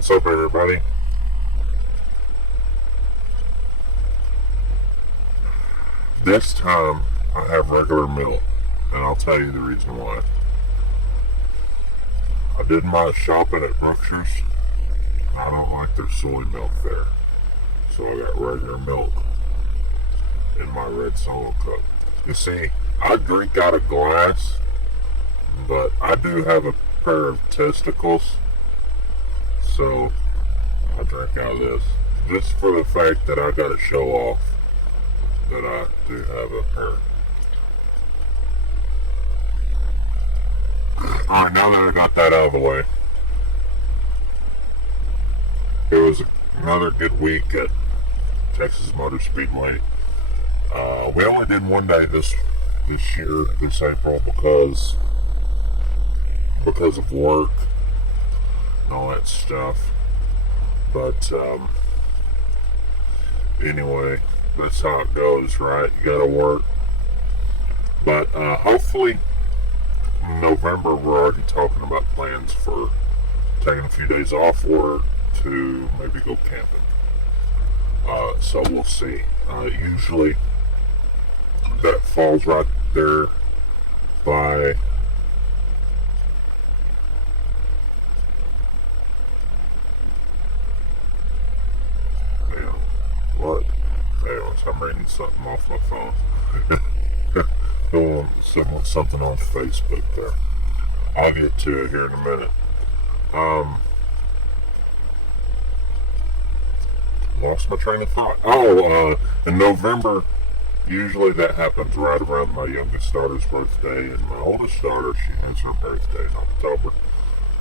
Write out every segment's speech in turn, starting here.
What's up, everybody? This time I have regular milk, and I'll tell you the reason why. I did my shopping at Brookshire's. I don't like their soy milk there, so I got regular milk in my red Solo cup. You see, I drink out of glass, but I do have a pair of testicles, so I drink out of this just for the fact that I gotta show off that I do have a pair. Alright, now that I got that out of the way, it was another good week at Texas Motor Speedway. We only did one day this year, this April, because of work and all that stuff. But anyway, that's how it goes, right? You gotta work. But hopefully in November we're already talking about plans for taking a few days off work to maybe go camping. So we'll see. Usually that falls right there by what? Anyways, I'm reading something off my phone. Something on Facebook there. I'll get to it here in a minute. Lost my train of thought. In November, usually that happens right around my youngest daughter's birthday, and my oldest daughter, she has her birthday in October.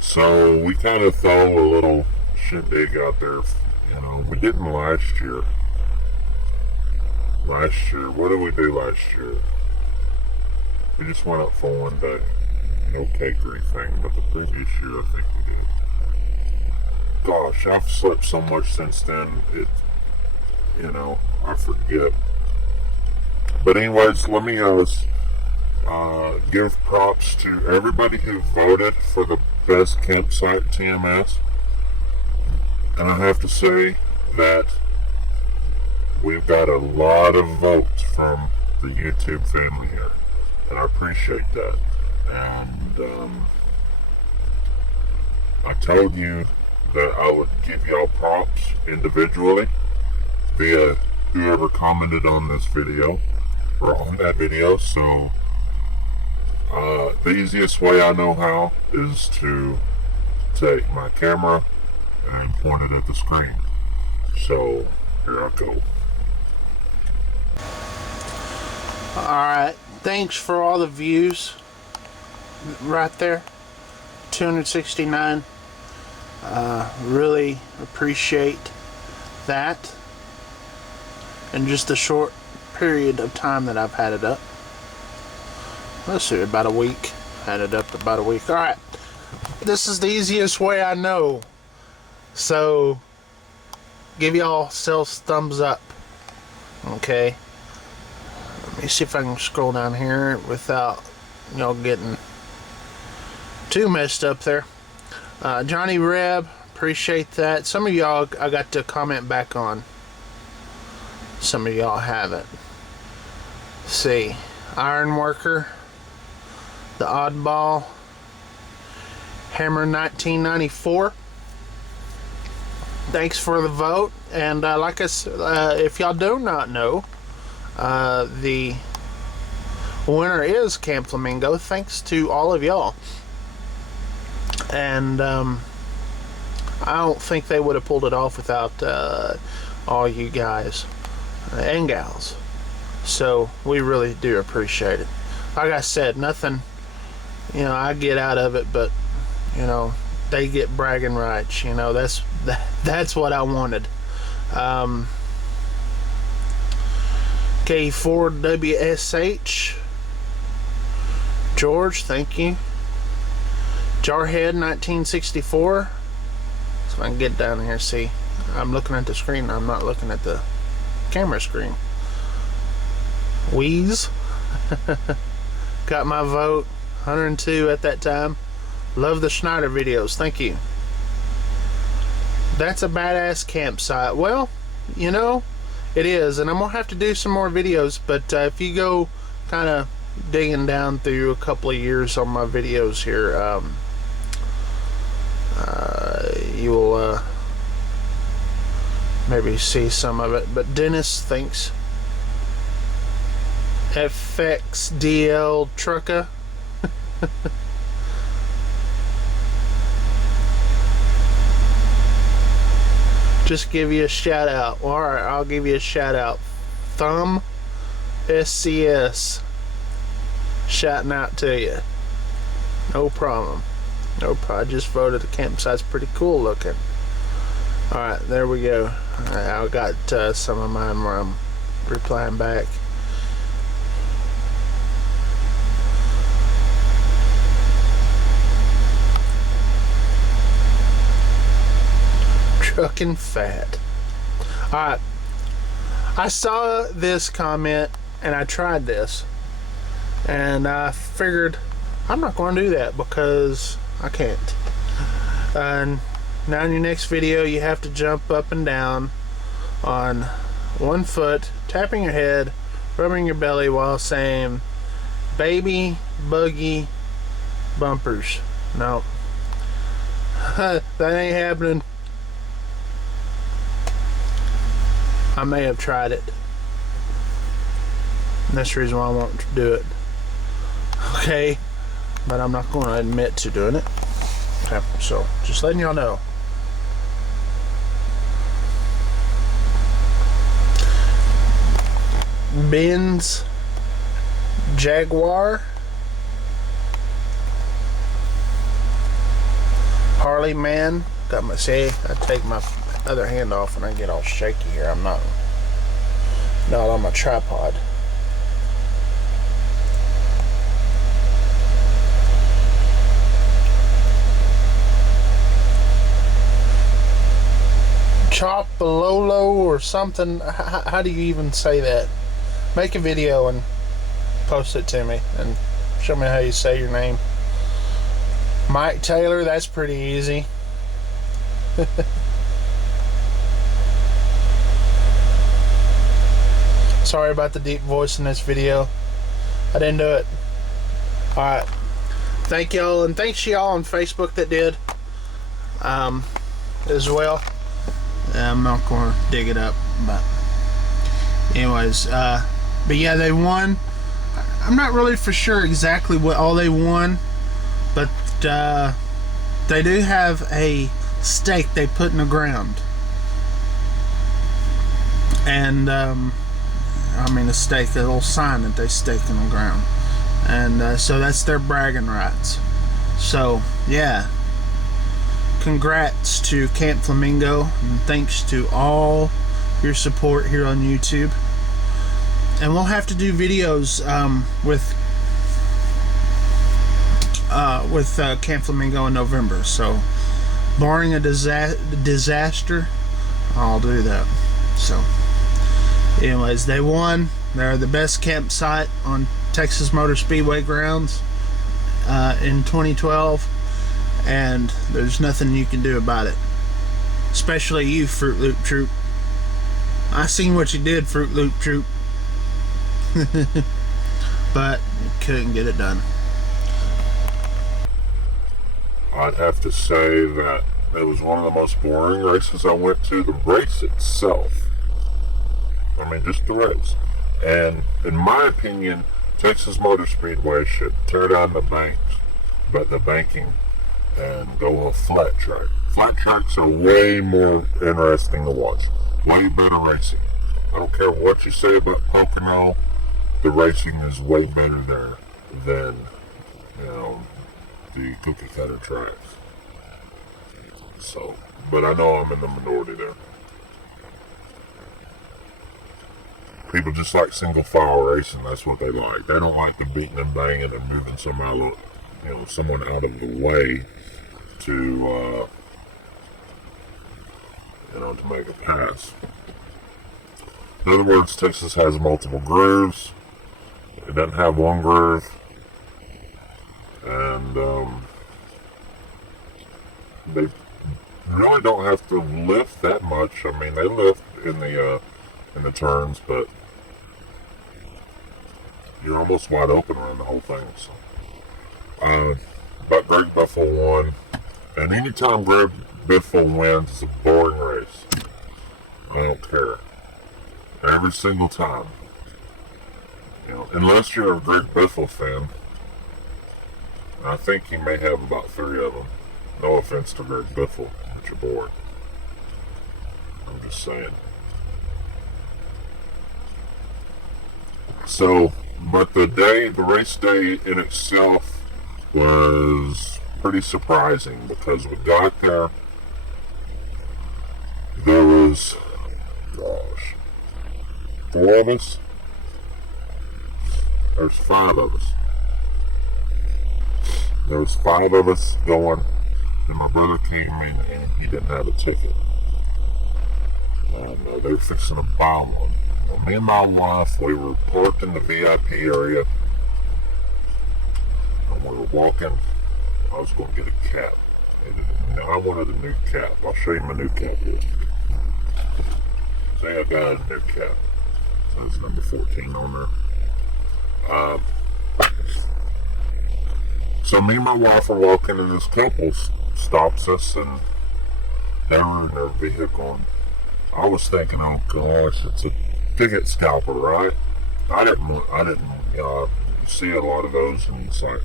So we kind of throw a little shindig out there. You know, we didn't last year. What did we do last year? We just went up for one day. No cake or anything, but the previous year I think we did. Gosh, I've slept so much since then, I forget. But anyways, let me give props to everybody who voted for the best campsite TMS. And I have to say that we've got a lot of votes from the YouTube family here, and I appreciate that. And I told you that I would give y'all props individually via whoever commented on this video or on that video. So the easiest way I know how is to take my camera and point it at the screen. So here I go. Alright, thanks for all the views right there. 269. Really appreciate that in just a short period of time that I've had it up. Let's see, about a week. Had it up about a week. Alright, this is the easiest way I know. So, give y'all selves thumbs up. Okay. Let me see if I can scroll down here without y'all getting too messed up there. Johnny Reb, appreciate that. Some of y'all I got to comment back on. Some of y'all haven't. Let's see. Ironworker, The Oddball, Hammer 1994. Thanks for the vote. And like I said, if y'all do not know, the winner is Camp Flamingo. Thanks to all of y'all. And I don't think they would have pulled it off without all you guys and gals. So we really do appreciate it. Like I said, nothing I get out of it, but they get bragging rights. That's what I wanted. K4WSH George, thank you. Jarhead 1964. So I can get down here. See, I'm looking at the screen. I'm not looking at the camera screen. Wheeze. Got my vote. 102 at that time. Love the Schneider videos. Thank you. That's a badass campsite. Well, you know, it is, and I'm gonna have to do some more videos, but if you go kind of digging down through a couple of years on my videos here, you will maybe see some of it. But Dennis thinks FXDL Trucker. Just give you a shout out. Well, alright, I'll give you a shout out. Thumb SCS. Shouting out to you. No problem. No problem. I just voted the campsite's pretty cool looking. Alright, there we go. I got some of mine where I'm replying back. Trucking fat. Alright. I saw this comment and I tried this. And I figured I'm not going to do that because I can't. And now in your next video you have to jump up and down on one foot, tapping your head, rubbing your belly while saying baby buggy bumpers. No. That ain't happening. I may have tried it. And that's the reason why I won't do it. Okay, but I'm not going to admit to doing it. Okay, so just letting y'all know. Benz Jaguar, Harley Man. Got my say. I take my other hand off and I get all shaky here. I'm not on my tripod. Chopololo or something. How do you even say that? Make a video and post it to me and show me how you say your name. Mike Taylor, that's pretty easy. Sorry about the deep voice in this video. I didn't do it. Alright. Thank y'all, and thanks to y'all on Facebook that did as well. I'm not going to dig it up, but anyways, but yeah, they won. I'm not really for sure exactly what all they won, but they do have a stake they put in the ground, and I mean a stake, a little sign that they stake in the ground, and so that's their bragging rights. So yeah, congrats to Camp Flamingo, and thanks to all your support here on YouTube. And we'll have to do videos with Camp Flamingo in November. So, barring a disaster, I'll do that. So, anyways, they won. They're the best campsite on Texas Motor Speedway grounds in 2012. And there's nothing you can do about it. Especially you, Fruit Loop Troop. I seen what you did, Fruit Loop Troop. But you couldn't get it done. I'd have to say that it was one of the most boring races I went to. The race itself, I mean, just the race. And in my opinion, Texas Motor Speedway should tear down the banks, but the banking, and go a flat track. Flat tracks are way more interesting to watch. Way better racing. I don't care what you say about Pocono, the racing is way better there than, you know, the cookie cutter tracks. So, but I know I'm in the minority there. People just like single file racing. That's what they like. They don't like the beating and banging and moving someone out of the way to to make a pass. In other words, Texas has multiple grooves. It doesn't have one groove, and they really really don't have to lift that much. I mean, they lift in the turns, but you're almost wide open around the whole thing. So, but Greg Biffle won, and anytime Greg Biffle wins, it's a boring race. I don't care. Every single time. You know, unless you're a Greg Biffle fan. I think he may have about 3 of them. No offense to Greg Biffle, but you're bored. I'm just saying. So, but the race day in itself was pretty surprising because we got there. There was, 4 of us. There's 5 of us. There was 5 of us going, and my brother came in and he didn't have a ticket. And they were fixing to buy one. Well, me and my wife, we were parked in the VIP area, and we were walking. I was going to get a cap. And I wanted a new cap. I'll show you my new cap here. See, I got a new cap. So it's number 14 on there. So me and my wife are walking, and this couple stops us, and they were in their vehicle. And I was thinking, oh gosh, it's a ticket scalper, right? I didn't, you know, you see a lot of those, and it's like,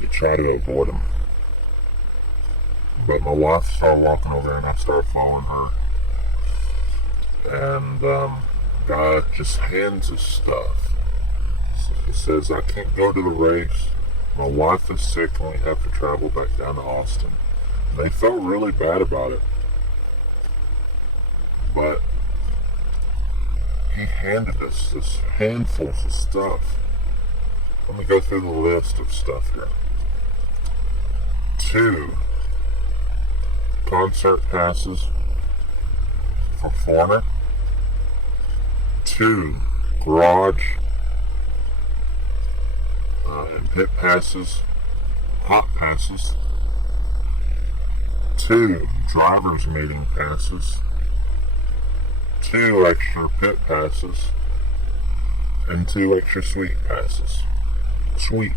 you try to avoid them. But my wife started walking over there, and I started following her. And guy just hands us stuff. So he says, I can't go to the race. My wife is sick, and we have to travel back down to Austin. And they felt really bad about it. But he handed us this handfuls of stuff. Let me go through the list of stuff here. 2 concert passes for Foreigner. 2 garage and pit passes, hot passes. 2 driver's meeting passes. 2 extra pit passes. And 2 extra suite passes. Sweet.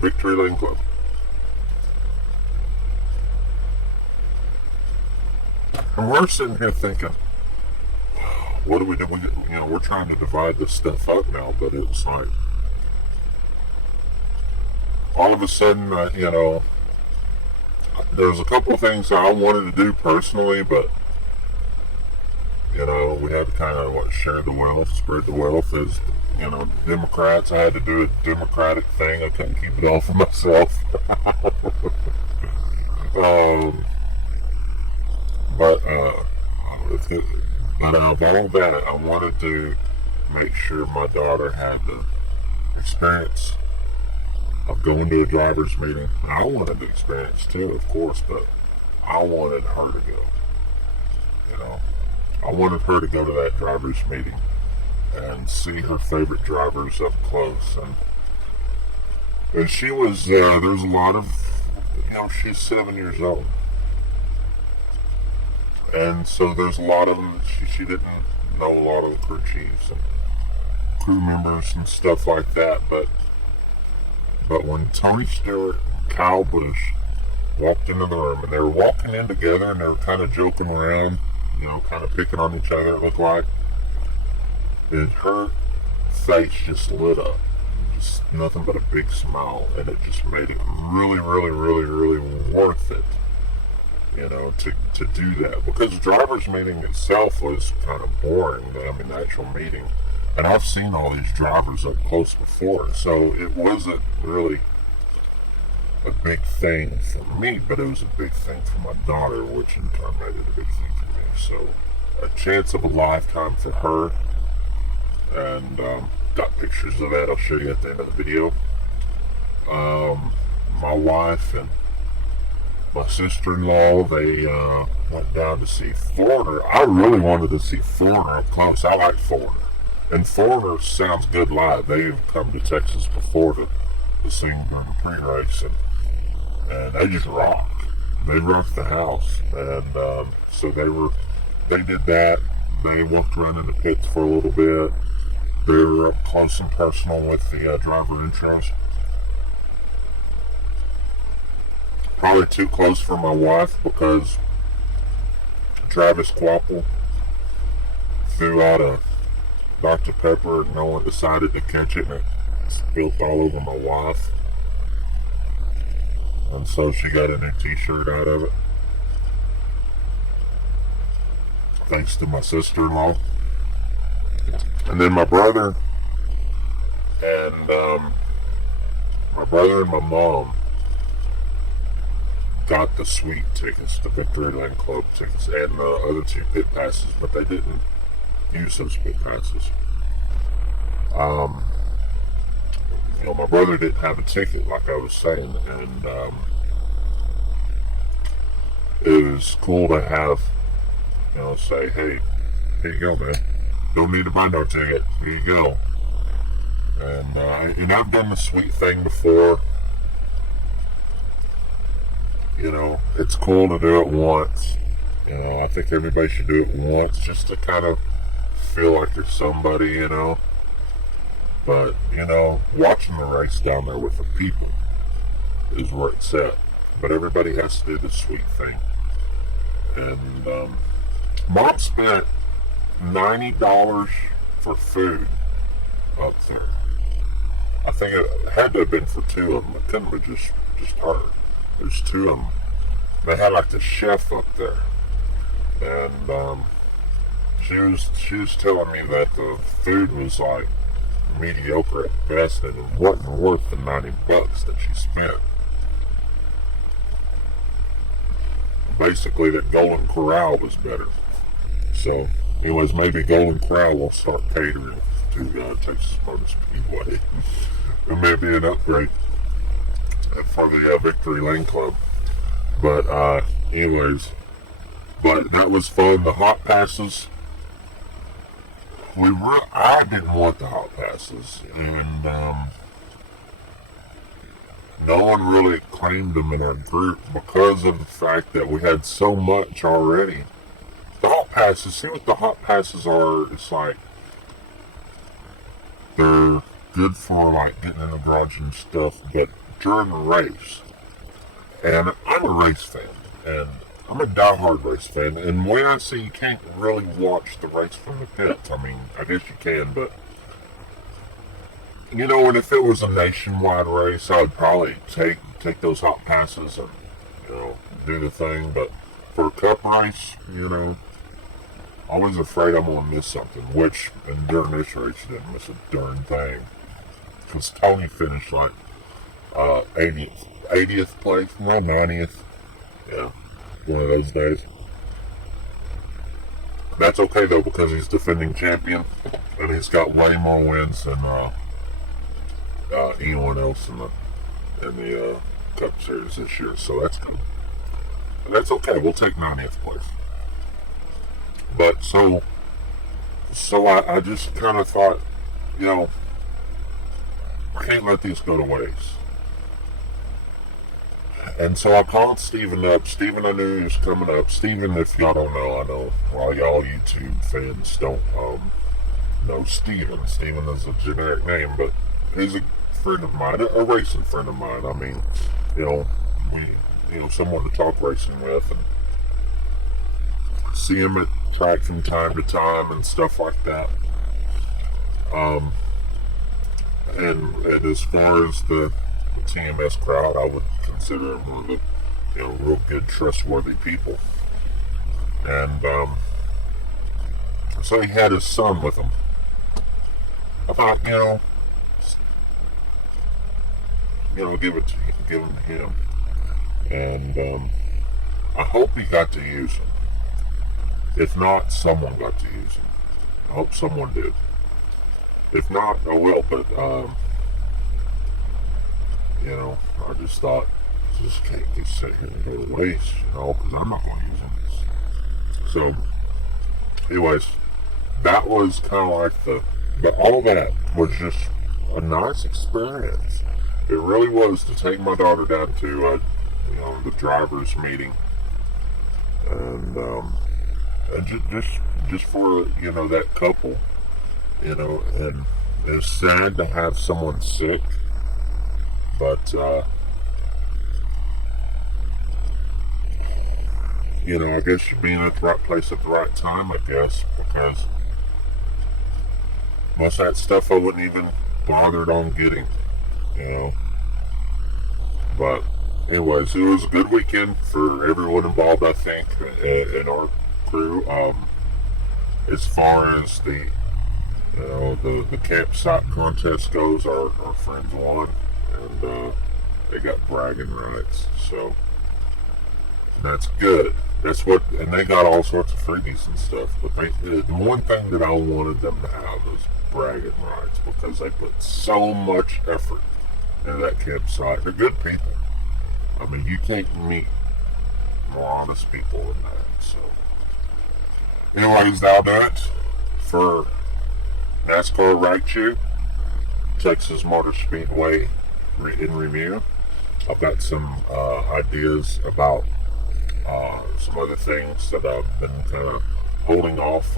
Victory Lane Club. And we're sitting here thinking, what do we do? You know, we're trying to divide this stuff up now, but it's like, all of a sudden, you know, there's a couple of things I wanted to do personally, but, you know, we had to kind of, share the wealth, spread the wealth. As, you know, Democrats, I had to do a Democratic thing. I couldn't keep it all for myself. But out of all that, I wanted to make sure my daughter had the experience of going to a driver's meeting. I wanted the experience too, of course, but I wanted her to go. You know, I wanted her to go to that driver's meeting and see her favorite drivers up close. And she was, there's a lot of, you know, she's 7 years old. And so there's a lot of them, she didn't know a lot of the crew chiefs and crew members and stuff like that, but when Tony Stewart and Kyle Busch walked into the room, and they were walking in together, and they were kind of joking around, you know, kind of picking on each other, it looked like, and her face just lit up, just nothing but a big smile, and it just made it really, really, really, really worth it, you know, to do that, because the driver's meeting itself was kind of boring. I mean, the actual meeting, and I've seen all these drivers up close before, so it wasn't really a big thing for me, but it was a big thing for my daughter, which in turn made it a big thing for me. So a chance of a lifetime for her, and got pictures of that I'll show you at the end of the video. My wife and my sister-in-law, they went down to see Foreigner. I really wanted to see Foreigner up close. I like Foreigner. And Foreigner sounds good live. They've come to Texas before to sing during the pre-race, and they just rock. they rocked the house, and so they did that. They walked around in the pits for a little bit. They were up close and personal with the driver intros. Probably too close for my wife because Travis Quapple threw out a Dr. Pepper and no one decided to catch it, and it spilled all over my wife. And so she got a new t-shirt out of it. Thanks to my sister-in-law. And then my brother and my mom got the suite tickets, the Victory Lane Club tickets, and the other 2 pit passes, but they didn't use those pit passes. My brother didn't have a ticket, like I was saying, and it was cool to have, say, hey, here you go, man. Don't need to buy no ticket. Here you go. And I've done the suite thing before. It's cool to do it once. I think everybody should do it once just to kind of feel like you're somebody, But, watching the race down there with the people is where it's at. But everybody has to do the suite thing. And Mom spent $90 for food up there. I think it had to have been for 2 of them. It couldn't have just her. There's 2 of them. They had like the chef up there, and she was telling me that the food was like mediocre at best, and it wasn't worth the $90 that she spent. Basically, that Golden Corral was better. So, anyways, maybe Golden Corral will start catering to Texas Motor Speedway. It may be an upgrade for the Victory Lane Club. But anyways, but that was fun. The hot passes, I didn't want the hot passes, and no one really claimed them in our group because of the fact that we had so much already. The hot passes, see what the hot passes are, it's like they're good for like getting in the garage and stuff, but during the race, and I'm a race fan, and I'm a diehard race fan, and when I say you can't really watch the race from the pits, I mean, I guess you can, but and if it was a nationwide race, I'd probably take those hot passes and, do the thing, but for a cup race, always afraid I'm going to miss something, which, and during this race, you didn't miss a darn thing, because Tony finished like 80th place, no, 90th, yeah, one of those days. That's okay though, because he's defending champion, and he's got way more wins than anyone else in the Cup Series this year, so that's good. And that's okay, we'll take 90th place. But so I just kind of thought, I can't let these go to waste. And so I called Steven up. Steven, I knew he was coming up. Steven, if y'all don't know, I know all y'all YouTube fans don't know Steven. Steven is a generic name, but he's a friend of mine, a racing friend of mine. I mean, someone to talk racing with, and see him at track from time to time and stuff like that. And as far as the TMS crowd, I would consider him one of the, real good, trustworthy people. And so he had his son with him. I thought, give him to him. And I hope he got to use him. If not, someone got to use him. I hope someone did. If not, oh well, but I just thought, just can't just sit here and go to waste, because I'm not going to use them. So, anyways, that was kind of like but all that was just a nice experience. It really was, to take my daughter down to the drivers meeting, and just for that couple, and it's sad to have someone sick, but I guess you're being at the right place at the right time, I guess, because most of that stuff I wouldn't even bothered on getting, But anyways, it was a good weekend for everyone involved, I think, in our crew. As far as the campsite contest goes, our friends won, and they got bragging rights, so that's good. And they got all sorts of freebies and stuff. But the one thing that I wanted them to have was bragging rights, because they put so much effort into that campsite. They're good people. I mean, you can't meet more honest people than that. So, anyways, that'll do it for NASCAR Raichu, Texas Motor Speedway in review. I've got some ideas about some other things that I've been kind of holding off,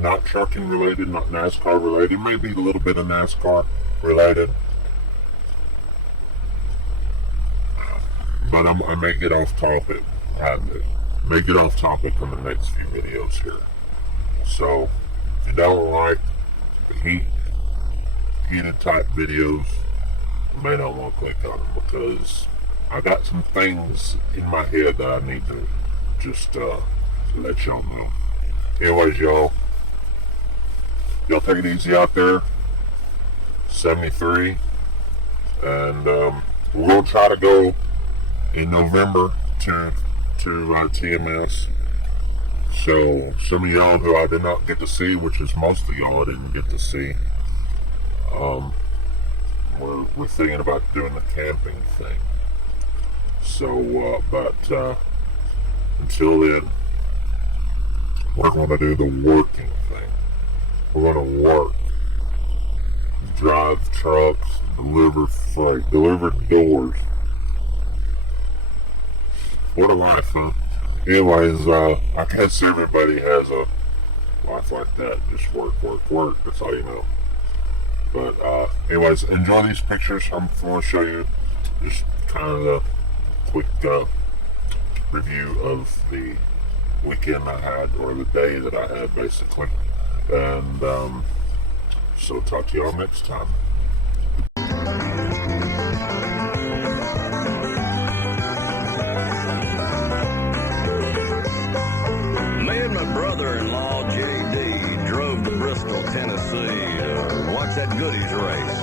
not trucking related, not NASCAR related, maybe a little bit of NASCAR related. But I may get off topic. May get off topic in the next few videos here. So, if you don't like the heated type videos, you may not want to click on them, because I got some things in my head that I need to just let y'all know. Anyways, y'all take it easy out there. 73, and we're gonna try to go in November to TMS. So some of y'all who I did not get to see, which is most of y'all I didn't get to see, we're thinking about doing the camping thing. So, but until then, we're going to do the working thing. We're going to work, drive trucks, deliver freight, deliver doors. What a life, huh? Anyways, I guess everybody has a life like that. Just work, work, work. That's all you know. But anyways, enjoy these pictures. I'm going to show you just kind of a quick review of the weekend I had, or the day that I had, basically. And so talk to y'all next time. Brother-in-law, J.D., drove to Bristol, Tennessee, to watch that goodies race.